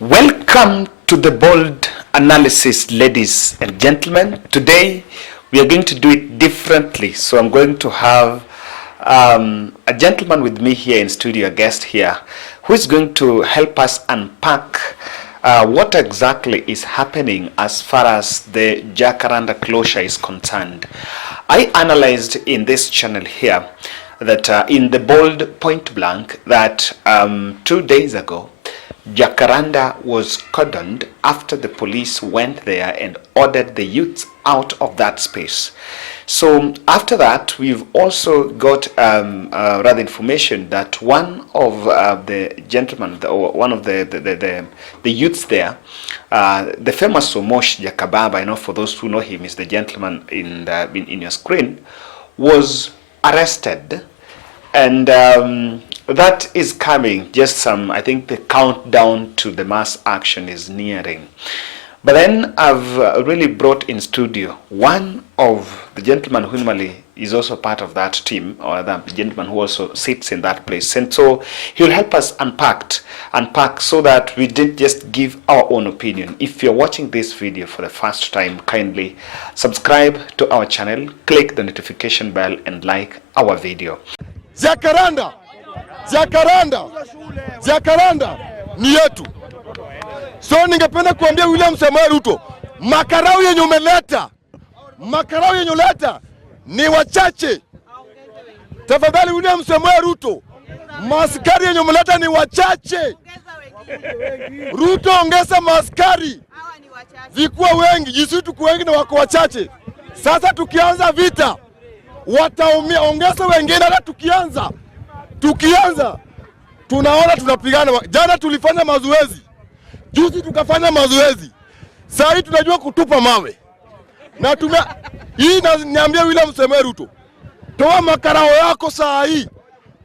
Welcome to the bold analysis, ladies and gentlemen. Today we are going to do it differently. So I'm going to have a gentleman with me here in studio, a guest here, who is going to help us unpack what exactly is happening as far as the Jacaranda closure is concerned. I analyzed in this channel here that in the bold point blank that 2 days ago, Jacaranda was cordoned after the police went there and ordered the youths out of that space. So after that, we've also got rather information that one of the gentlemen, or one of the youths there, the famous Omosh Jakababa, I know for those who know him, is the gentleman in your screen, was arrested. And that is coming, I think the countdown to the mass action is nearing. But then I've really brought in studio one of the gentlemen who normally is also part of that team, or the gentleman who also sits in that place. And so he'll help us unpack so that we didn't just give our own opinion. If you're watching this video for the first time, kindly subscribe to our channel, click the notification bell and like our video. Jacaranda ni yetu. So ningependa kuambia William Samoei Ruto, makarao yenye umeleta ni wachache. Tafadhali William Samoei Ruto, maskari yenye umeleta ni wachache. Ruto, ongeza maskari. Vikuwa wengi, jinsi tuko wengi na wako wachache. Sasa tukianza vita, wataumia. Ongeza wengine. Hata tukianza tunaona tunapigana. Jana tulifanya mazoezi, juzi tukafanya mazoezi, sasa tunajua kutupa mawe. Na hii niambia William Samoei Ruto, toa makarao yako saa hii.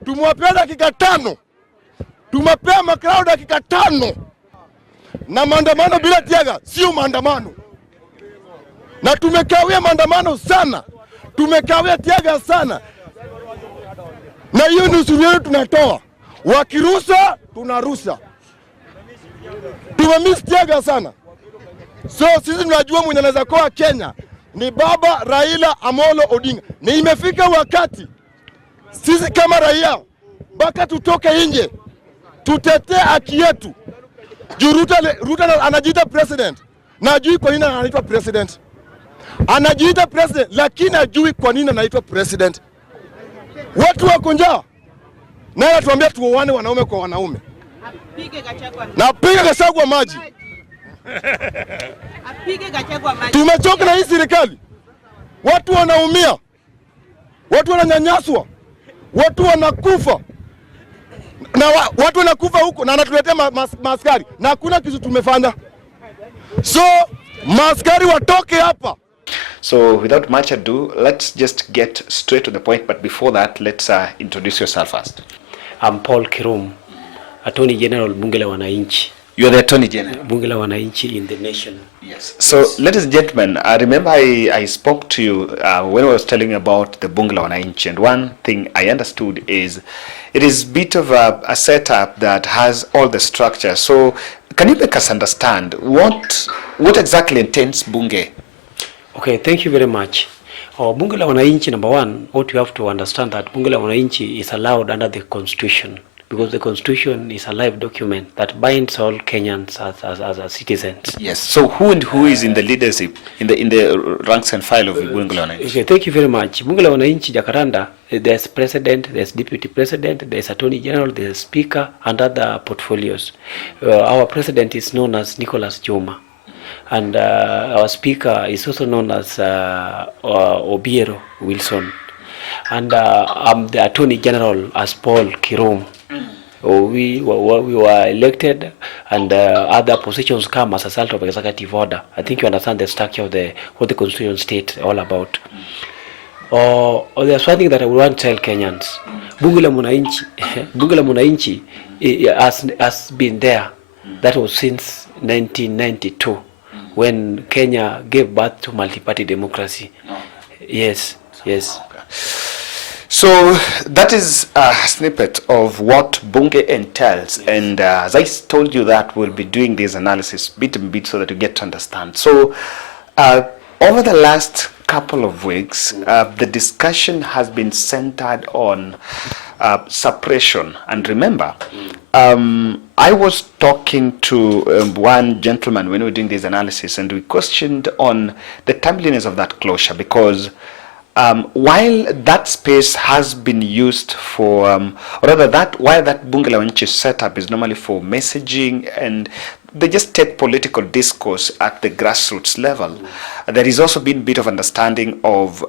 Tumwapea dakika 5. Tumepea makarao dakika 5. Na maandamano bila tiaga sio maandamano. Na tumekawia maandamano sana. Tumekawia tiaga sana. Na hiyo ni usuru tunatoa. Wakirusa, tunarusa. Tumemiss tiaga sana. So sisi tunajua mwenye anaweza kuwa Kenya ni baba Raila Amolo Odinga. Ni imefika wakati sisi kama raia baka tutoke nje, tutetee haki yetu. Ruto anajiita president. Na ajui kwa nini anaitwa president. Anajiita president lakini ajui kwa nini anaitwa president. Watu wako njaa. Na anatuambia tuoane wanaume kwa wanaume. Apige Gachagua maji. Tumechoka na hii serikali. Watu wanaumia. Watu wananyanyaswa. Watu wanakufa. Na watu wanakufa huko na anatuletea maaskari. Na hakuna kitu tumefanya. So maaskari watoke hapa. So without much ado, let's just get straight to the point. But before that, let's introduce yourself first. I'm Paul Kirum, Attorney General Bunge la Wananchi. You're the Attorney General? Bunge la Wananchi in the nation. Yes. So, ladies and gentlemen, I remember I spoke to you when I was telling you about the Bunge la Wananchi, and one thing I understood is it is a bit of a setup that has all the structure. So, can you make us understand what exactly entails Bunge? Okay, thank you very much. Bunge la Wananchi, number one, what you have to understand that Bunge la Wananchi is allowed under the Constitution, because the Constitution is a live document that binds all Kenyans as citizens. Yes. So who is in the leadership, in the ranks and file of Bunge la Wananchi? Okay, thank you very much. Bunge la Wananchi, Jacaranda, there's president, there's deputy president, there's attorney general, there's speaker, and other portfolios. Our president is known as Nicholas Joma. And our speaker is also known as Obiero Wilson. And I'm the Attorney General as Paul Kirum. We were elected, and other positions come as a result of executive order. I think you understand the structure of what the Constitution states all about. There's something that I would want to tell Kenyans. Bunge la Wananchi has been there. That was since 1992. When Kenya gave birth to multi-party democracy. Yes. Okay. So that is a snippet of what Bunge entails, and as I told you that we'll be doing this analysis bit and bit so that you get to understand. So over the last couple of weeks, the discussion has been centered on suppression. And remember, I was talking to one gentleman when we were doing this analysis, and we questioned on the timeliness of that closure, because while that space has been used for, or rather while that Bunglaunji setup is normally for messaging and they just take political discourse at the grassroots level, there has also been a bit of understanding of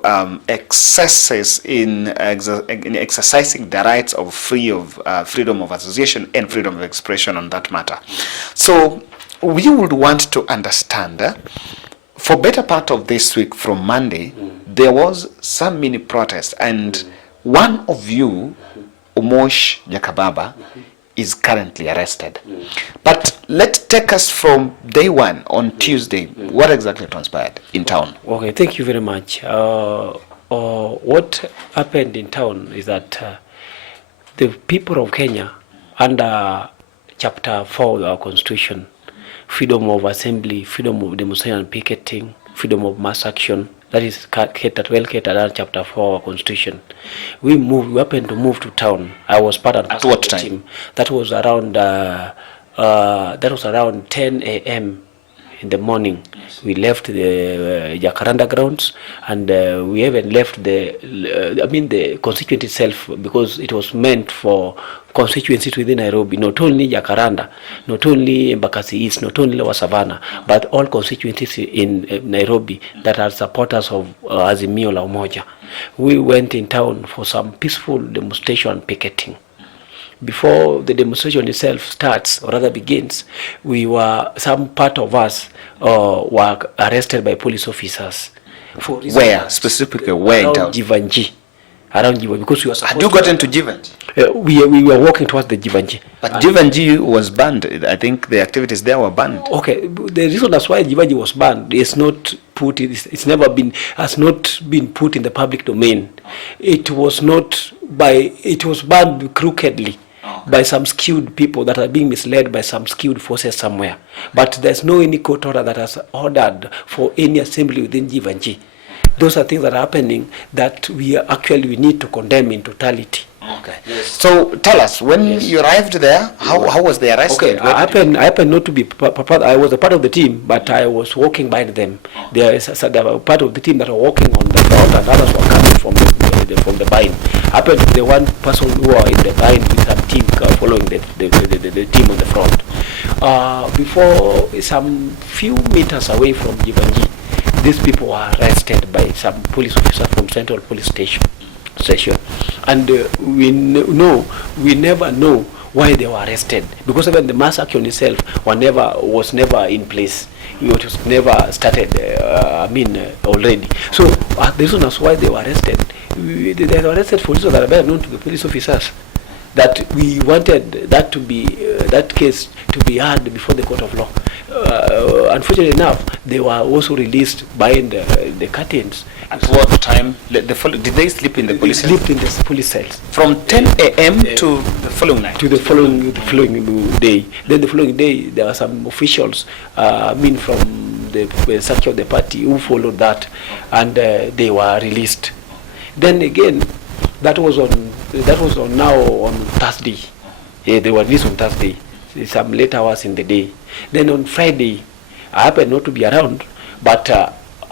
excesses in exercising the rights of freedom of association and freedom of expression on that matter. So we would want to understand, for better part of this week from Monday, there was some mini protest, and one of you, Omosh Jakababa, is currently arrested. But let's take us from day one on Tuesday. What exactly transpired in town? Okay, thank you very much. What happened in town is that the people of Kenya, under Chapter 4 of our Constitution, freedom of assembly, freedom of demonstration and picketing, freedom of mass action, that is well catered under Chapter 4 of our Constitution. We happened to move to town. I was part of the what time? team. That was around 10 a.m. in the morning. We left the Jacaranda grounds, and we even left the constituent itself, because it was meant for constituencies within Nairobi, not only Jacaranda, not only Embakasi East, not only Lower Savannah, but all constituencies in Nairobi that are supporters of Azimio la Umoja. We went in town for some peaceful demonstration and picketing. Before the demonstration itself starts, or rather begins, some part of us were arrested by police officers. Where? Specifically, where in town? Jivanji. Around Jivanji, because we were supposed Had you gotten to Jivanji? We were walking towards the Jivanji. But Jivanji was banned. I think the activities there were banned. Okay, the reason that's why Jivanji was banned is not put. It's never been, has not been put in the public domain. It was banned crookedly by some skewed people that are being misled by some skewed forces somewhere. But there's no any court order that has ordered for any assembly within Jivanji. Those are things that are happening that we need to condemn in totality. Okay. Yes. So tell us, when you arrived there, how was the arrest? Okay, I happened not to be I was a part of the team, but I was walking by them. There were part of the team that were walking on the front, and others were coming from the bind. I happened to be the one person who were in the bind with some team following the team on the front. Before, some few meters away from Jivanji, these people were arrested by some police officers from Central Police Station, and we never know why they were arrested, because even the mass action itself was never in place. It was never started. Already. So the reason as why they were arrested, they were arrested for reasons that are better known to the police officers. That we wanted that to be that case to be heard before the court of law. Unfortunately enough, they were also released behind the curtains. At what time? Did they sleep in the police cells? Slept in the police cells. From 10 a.m. to the following night? To the following day. Then the following day, there were some officials, from the structure of the party who followed that, and they were released. Then again, that was on Thursday. They were released on Thursday, some late hours in the day. Then on Friday, I happened not to be around, but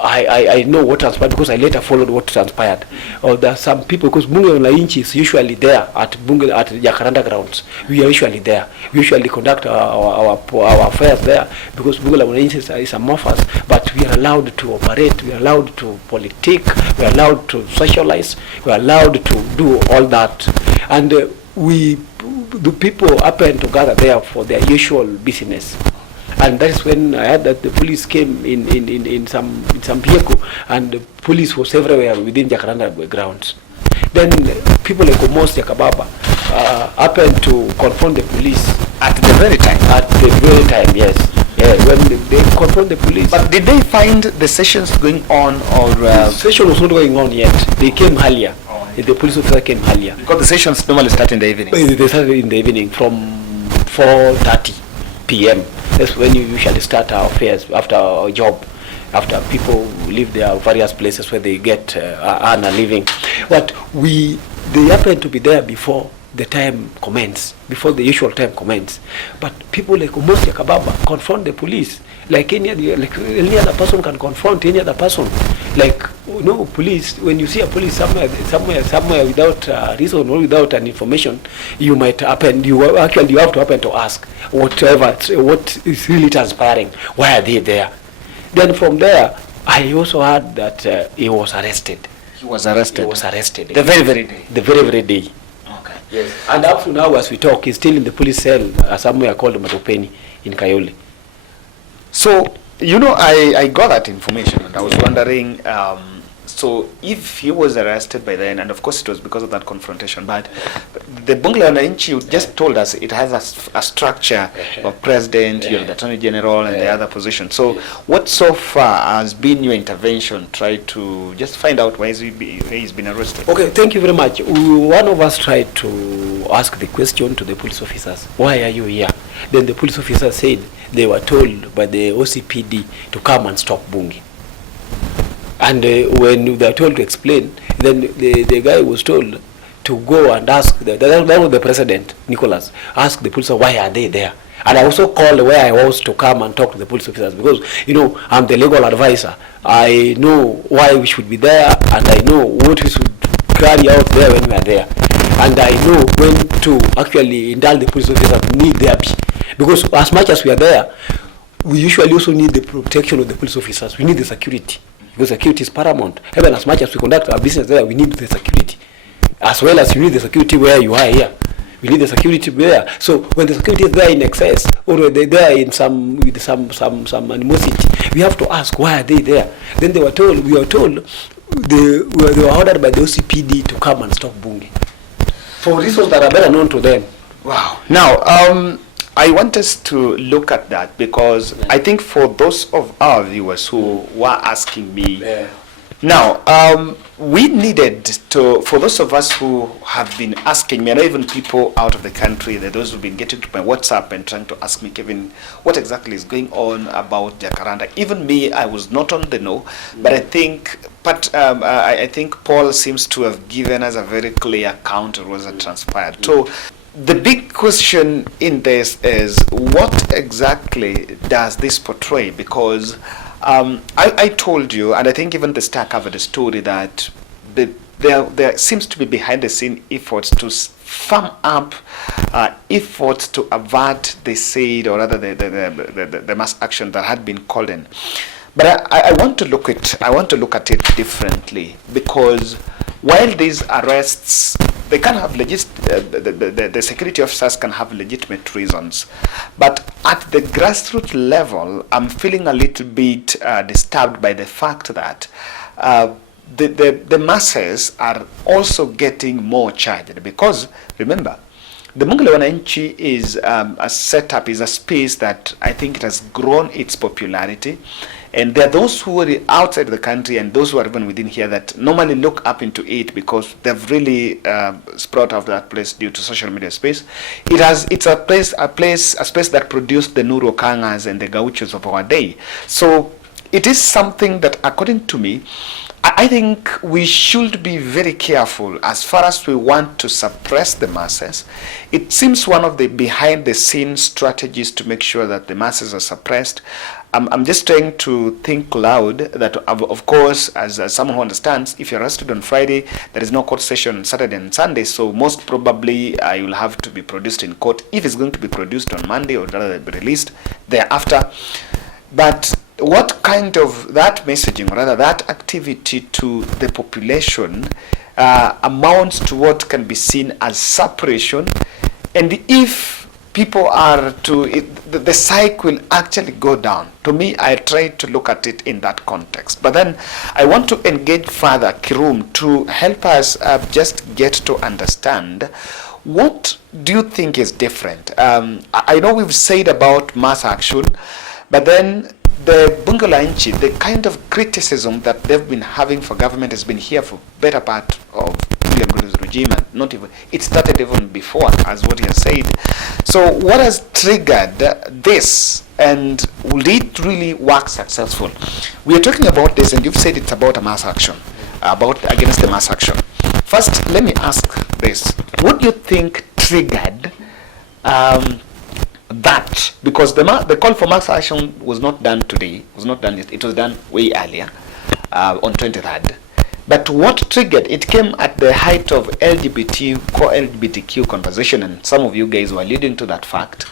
I know what transpired, because I later followed what transpired. There are some people, because Bunglaunji is usually there at Jacaranda grounds. We are usually there. We usually conduct our affairs there, because Bunglaunji is amorphous. But we are allowed to operate. We are allowed to politic. We are allowed to socialize. We are allowed to do all that. And the people happen to gather there for their usual business. And that is when I heard that the police came in some vehicle, and the police was everywhere within Jacaranda grounds. Then people like Omosh, Jakababa happened to confront the police at the very time. At the very time, yes. Yeah, when they confront the police. But did they find the sessions going on, or the session was not going on yet? They came earlier. The police officer came earlier. Because the sessions normally start in the evening. They start in the evening from 4:30 p.m. That's when you usually start our affairs after our job, after people leave their various places where they get earn a living. But they happen to be there before the time commence, before the usual time commence. But people like Omosh, Jakababa confront the police like any other person can confront any other person. Like, police, when you see a police somewhere without reason or without an information, you might happen, you have to happen to ask what is really transpiring, why are they there? Then from there, I also heard that he was arrested. He was arrested? He was arrested. The very, very day? The very, very day. Okay. Yes. And up to now, as we talk, he's still in the police cell somewhere called Matopeni in Kayole. So, I got that information, and I was wondering, so if he was arrested by then, and of course it was because of that confrontation, but the Bunglaunji just told us it has a structure of president, you're the attorney general, and the other positions. So what so far has been your intervention, try to just find out why he's been arrested? Okay, thank you very much. One of us tried to ask the question to the police officers, why are you here? Then the police officers said they were told by the OCPD to come and stop Bungi. And when they were told to explain, then the guy was told to go and ask, that was the president, Nicholas, ask the police, why are they there? And I also called where I was to come and talk to the police officers because, I'm the legal advisor. I know why we should be there, and I know what we should carry out there when we are there. And I know when to actually indulge the police officers need there be. Because as much as we are there, we usually also need the protection of the police officers. We need the security. Because security is paramount. Even as much as we conduct our business there, we need the security. As well as you need the security where you are here. We need the security there. So when the security is there in excess, or they're there with some animosity, we have to ask, why are they there? Then we were told, they were ordered by the OCPD to come and stop Bungi. For reasons that are better known to them. Wow. Now, I want us to look at that because I think for those of our viewers who were asking me, now, we needed to, for those of us who have been asking me, and even people out of the country, those who've been getting to my WhatsApp and trying to ask me, Kevin, what exactly is going on about Jacaranda? Even me, I was not on the know, but I think Paul seems to have given us a very clear account of what has transpired. So, the big question in this is, what exactly does this portray? Because I told you, and I think even the Star covered the story, that there seems to be behind the scene efforts to firm up efforts to avert the said, or rather the mass action that had been called in. But I want to look at it differently, because while these arrests, they can have the security officers can have legitimate reasons, but at the grassroots level, I'm feeling a little bit disturbed by the fact that the masses are also getting more charged. Because remember, the Bunglaunji is a setup, is a space that I think it has grown its popularity. And there are those who are outside the country and those who are even within here that normally look up into it because they've really sprouted out of that place due to social media space. It's a space that produced the Nuru Kangas and the Gauchos of our day. So it is something that, according to me, I think we should be very careful as far as we want to suppress the masses. It seems one of the behind the scenes strategies to make sure that the masses are suppressed. I'm just trying to think loud that, of course, as someone who understands, if you're arrested on Friday, there is no court session on Saturday and Sunday, so most probably you'll have to be produced in court, if it's going to be produced on Monday, or rather be released thereafter. But what kind of that messaging, or rather that activity to the population amounts to what can be seen as suppression? And if people are the cycle will actually go down. To me, I try to look at it in that context. But then I want to engage further, Kirum, to help us just get to understand, what do you think is different? I know we've said about mass action, but then the Bunglaunji, the kind of criticism that they've been having for government has been here for better part of William Ruto's regime, and not even, it started even before, as what he has said. So what has triggered this, and will it really work successful? We are talking about this, and you've said it's about a mass action, against the mass action. First, let me ask this. What do you think triggered that? Because the call for mass action was not done today, it was done way earlier, on 23rd. But what triggered it came at the height of LGBTQ conversation, and some of you guys were alluding to that fact.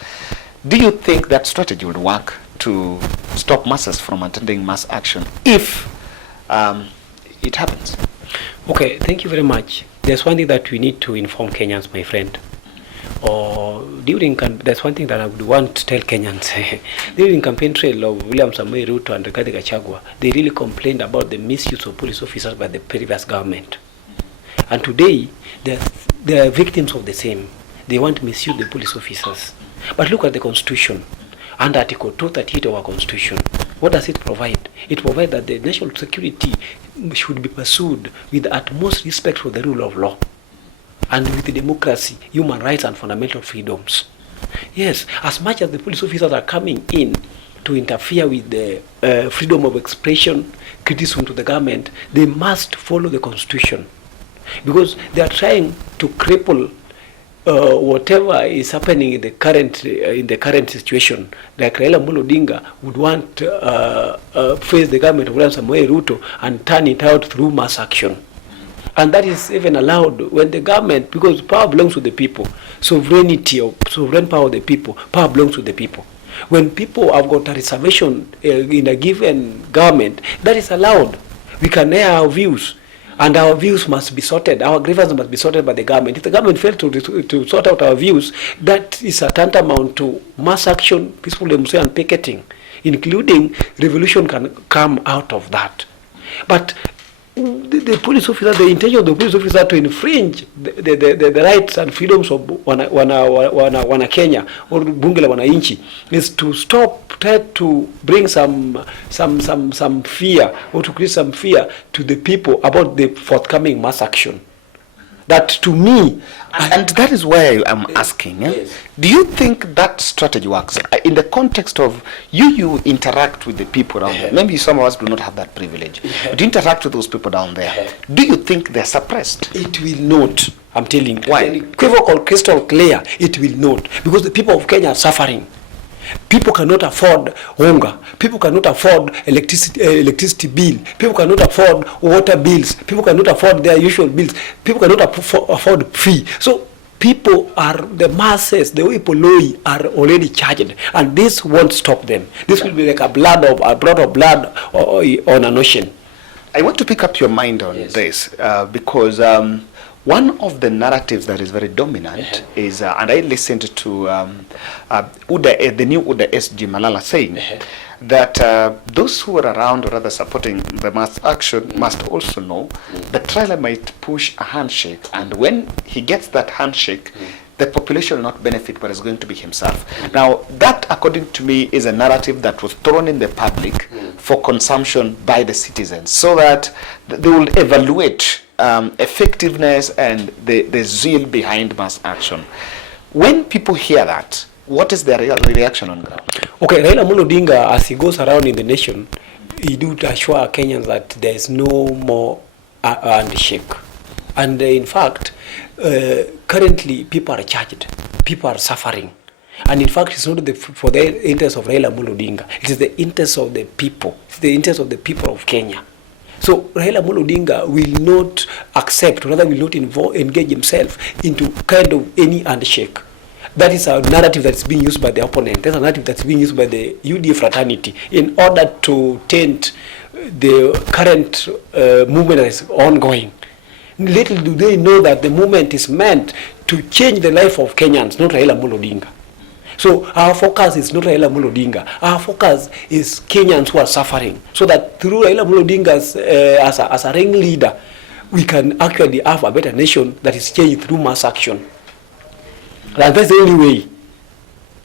Do you think that strategy would work to stop masses from attending mass action if it happens? Okay, thank you very much. There's one thing that we need to inform Kenyans, my friend. There's one thing that I would want to tell Kenyans. During campaign trail of William Samoei Ruto and Rigathi Gachagua, they really complained about the misuse of police officers by the previous government. And today, they're victims of the same. They want to misuse the police officers. But look at the Constitution. Under Article 238 of our Constitution, what does it provide? It provides that the national security should be pursued with utmost respect for the rule of law, and with democracy, human rights, and fundamental freedoms. Yes, as much as the police officers are coming in to interfere with the freedom of expression, criticism to the government, they must follow the Constitution, because they are trying to cripple whatever is happening in the current situation. Like Raila Odinga would want face the government of William Samoei Ruto and turn it out through mass action. And that is even allowed when the government, because power belongs to the people, sovereign power of the people, power belongs to the people. When people have got a reservation in a given government, that is allowed. We can air our views, and our views must be sorted. Our grievances must be sorted by the government. If the government fails to sort out our views, that is a tantamount to mass action, peaceful demonstration, and picketing, including revolution can come out of that. But the police officer, the intention of the police officer to infringe the rights and freedoms of wana Kenya or bunge la wananchi is to try to bring some fear, or to create some fear to the people about the forthcoming mass action. That to me, and that is why I'm asking, yes. Do you think that strategy works in the context of you interact with the people down there? Maybe some of us do not have that privilege, but you interact with those people down there. Do you think they're suppressed? It will not. I'm telling you. Why? Equivocal, crystal clear. It will not, because the people of Kenya are suffering. People cannot afford hunger. People cannot afford electricity bill. People cannot afford water bills. People cannot afford their usual bills. People cannot afford fee. So people are, the masses, the Ipoloi are already charged, and this won't stop them. This will be like a drop of blood on an ocean. I want to pick up your mind on this because one of the narratives that is very dominant is, and I listened to the new Uda SG Malala saying that those who are around, or rather supporting the mass action, must also know that Raila might push a handshake, and when he gets that handshake, the population will not benefit, but is going to be himself. Now, that, according to me, is a narrative that was thrown in the public for consumption by the citizens, so that they will evaluate effectiveness and the zeal behind mass action. When people hear that, what is their reaction on ground? Okay, Raila Odinga, as he goes around in the nation, he do assure Kenyans that there is no more handshake. And in fact, currently people are charged, people are suffering. And in fact, it's not for the interest of Raila Odinga, it is the interest of the people. It's the interest of the people of Kenya. So Raila Odinga will not accept, or rather will not engage himself into kind of any handshake. That is a narrative that's being used by the opponent. That's a narrative that's being used by the UDA fraternity in order to taint the current movement that is ongoing. Little do they know that the movement is meant to change the life of Kenyans, not Raila Odinga. So our focus is not Raila Odinga. Our focus is Kenyans who are suffering. So that through Raila Odinga as a ringleader, we can actually have a better nation that is changed through mass action. And that's the only way.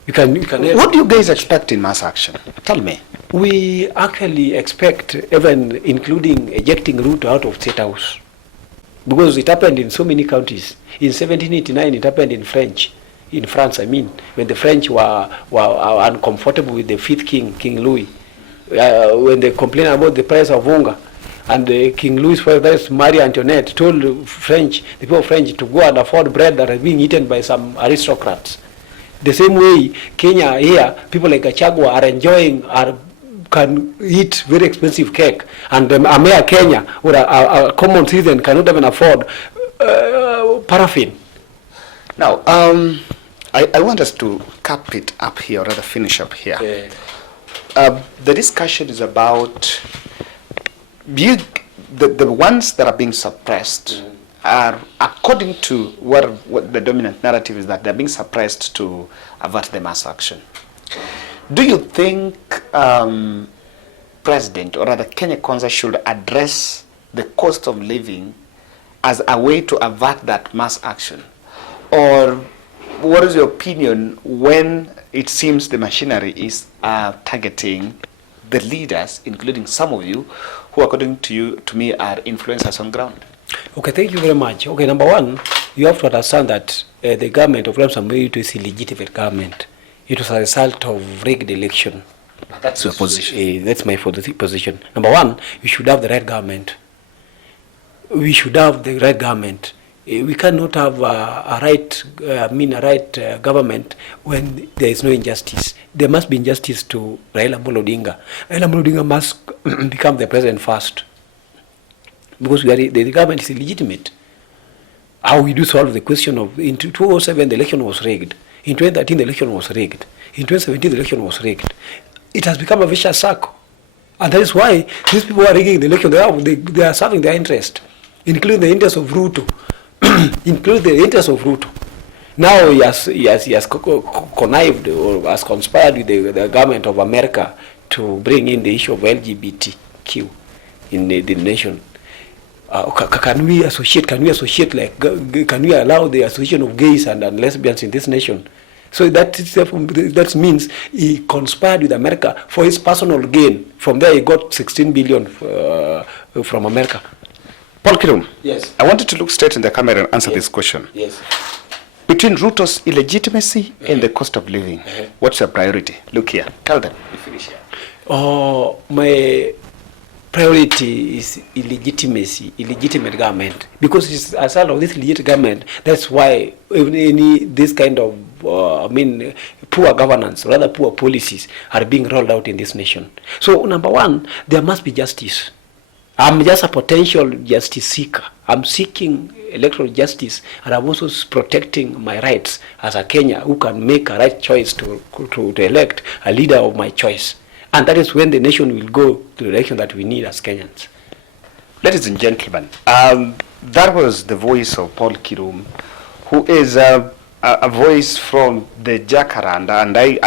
You can. What do you guys expect in mass action? Tell me. We actually expect, even including ejecting Ruto out of State House. because it happened in so many countries. In 1789, it happened in France, I mean, when the French were uncomfortable with the fifth king, King Louis, when they complained about the price of hunger, and King Louis, that is Marie Antoinette, told the people of French to go and afford bread that is being eaten by some aristocrats. The same way, Kenya here, people like Gachagua can eat very expensive cake, and a mere Kenya or a common citizen cannot even afford paraffin. Now, I want us to cap it up here, or rather finish up here. The discussion is about the ones that are being suppressed are, according to what the dominant narrative is, that they're being suppressed to avert the mass action. Do you think President, or rather Kenya Kwanza, should address the cost of living as a way to avert that mass action? Or what is your opinion when it seems the machinery is targeting the leaders, including some of you, who according to me are influencers on ground? Okay, thank you very much. Okay, number one, you have to understand that the government of William Samoei Ruto is illegitimate government. It was a result of rigged election. That's your position. That's my position. Number one, we should have the right government. We should have the right government. We cannot have a right government when there is no injustice. There must be injustice to Raila Odinga. Raila Odinga must become the president first, because the government is illegitimate. How we do solve the question of, in 2007 the election was rigged, in 2013 the election was rigged, in 2017 the election was rigged. It has become a vicious circle, and that is why these people are rigging the election. They are serving their interest, including the interest of Ruto. Include the interest of Ruto. Now he has connived or has conspired with the government of America to bring in the issue of LGBTQ in the nation. Can we associate? Can we allow the association of gays and lesbians in this nation? So that means he conspired with America for his personal gain. From there he got 16 billion from America. Paul Kirum, yes. I wanted to look straight in the camera and answer this question. Yes. Between Ruto's illegitimacy and the cost of living, what's your priority? Look here, tell them. My priority is illegitimacy, illegitimate government, because it's as a result of this illegitimate government. That's why this kind of poor governance, rather poor policies, are being rolled out in this nation. So number one, there must be justice. I'm just a potential justice seeker. I'm seeking electoral justice, and I'm also protecting my rights as a Kenyan who can make a right choice to elect a leader of my choice. And that is when the nation will go to the direction that we need as Kenyans. Ladies and gentlemen, that was the voice of Paul Kirum, who is a voice from the Jacaranda, and I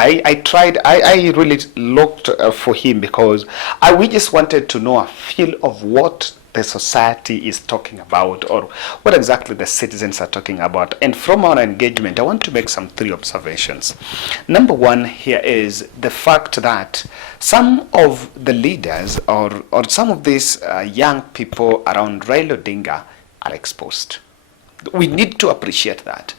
really looked for him because we just wanted to know a feel of what the society is talking about, or what exactly the citizens are talking about. And from our engagement, I want to make some 3 observations. Number one here is the fact that some of the leaders or some of these young people around Raila Odinga are exposed. We need to appreciate that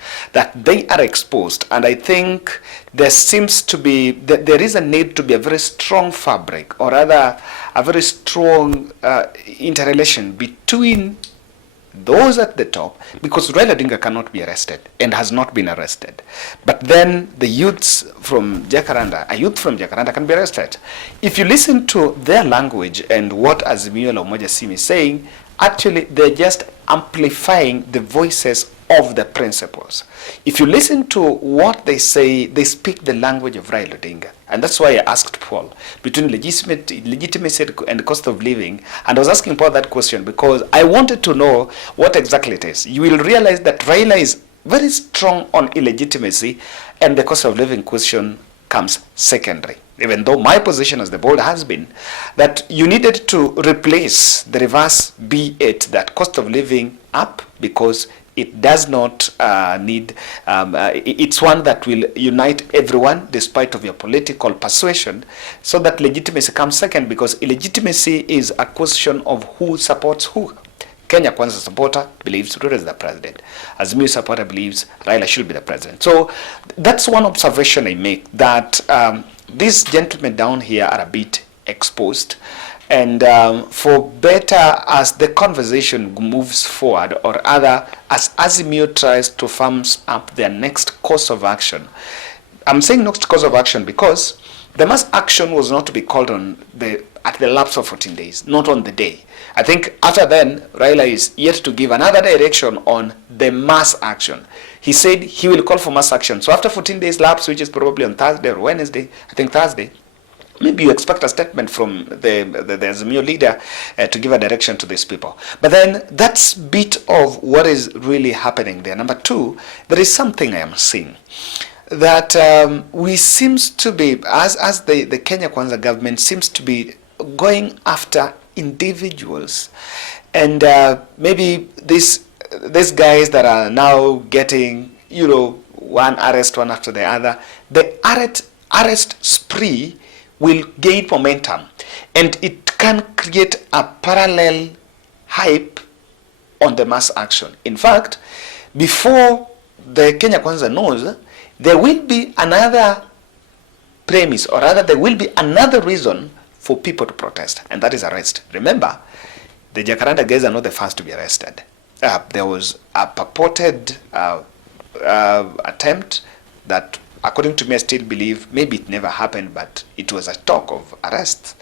they are exposed, and I think there seems to be, there is a need to be a very strong fabric, or rather a very strong interrelation between those at the top, because Raila Odinga cannot be arrested and has not been arrested. But then the youths from Jacaranda, a youth from Jacaranda can be arrested. If you listen to their language and what Azimio la Umoja Sim is saying, actually they're just amplifying the voices of the principles. If you listen to what they say, they speak the language of Raila Odinga. And that's why I asked Paul, between legitimacy and cost of living, and I was asking Paul that question because I wanted to know what exactly it is. You will realize that Raila is very strong on illegitimacy, and the cost of living question comes secondary. Even though my position as the board has been that you needed to replace the reverse, be it that cost of living up, because it does not need, it's one that will unite everyone despite of your political persuasion, so that legitimacy comes second, because illegitimacy is a question of who supports who. Kenya Kwanza supporter believes Ruto is the president. Azimio supporter believes Raila should be the president. So that's one observation I make, that these gentlemen down here are a bit exposed. And for better, as the conversation moves forward, or rather, as Azimio tries to firm up their next course of action. I'm saying next course of action because the mass action was not to be called on at the lapse of 14 days, not on the day. I think after then, Raila is yet to give another direction on the mass action. He said he will call for mass action. So after 14 days lapse, which is probably on Thursday or Wednesday, I think Thursday, maybe you expect a statement from the Azimio leader to give a direction to these people. But then that's bit of what is really happening there. Number two, there is something I am seeing, that we seems to be, as the Kenya Kwanza government seems to be going after individuals. And maybe these guys that are now getting, one arrest one after the other, the arrest spree will gain momentum, and it can create a parallel hype on the mass action. In fact, before the Kenya Kwanza knows, there will be another premise, or rather there will be another reason for people to protest, and that is arrest. Remember, the Jacaranda guys are not the first to be arrested. There was a purported attempt that, according to me, I still believe maybe it never happened, but it was a talk of arrest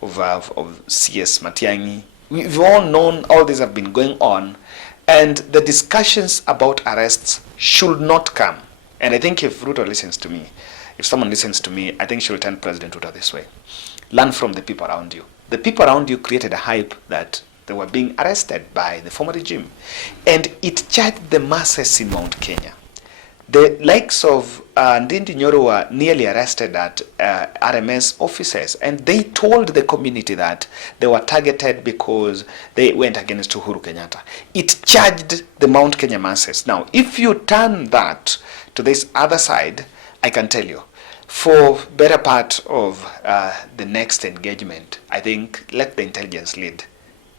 of CS Matiang'i. We've all known all these have been going on, and the discussions about arrests should not come. And I think if Ruto listens to me, if someone listens to me, I think she will tell President Ruto this way: learn from the people around you. The people around you created a hype that they were being arrested by the former regime, and it charged the masses in Mount Kenya. The likes of Ndindi Nyoro were nearly arrested at RMS offices, and they told the community that they were targeted because they went against Uhuru Kenyatta. It charged the Mount Kenya masses. Now, if you turn that to this other side, I can tell you, for better part of the next engagement, I think let the intelligence lead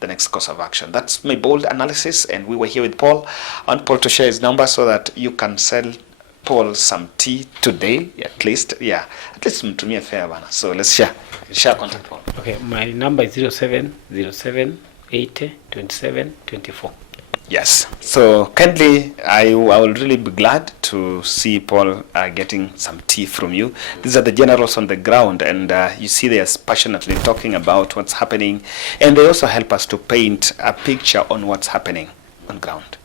the next course of action. That's my bold analysis, and we were here with Paul. I want Paul to share his number so that you can sell Paul some tea today, at least. Yeah, at least mtumie fair bana. So let's share contact, Paul. Okay, my number is 0707 80 27 24. Yes. So kindly, I will really be glad to see Paul getting some tea from you. These are the generals on the ground, and you see they are passionately talking about what's happening, and they also help us to paint a picture on what's happening on ground.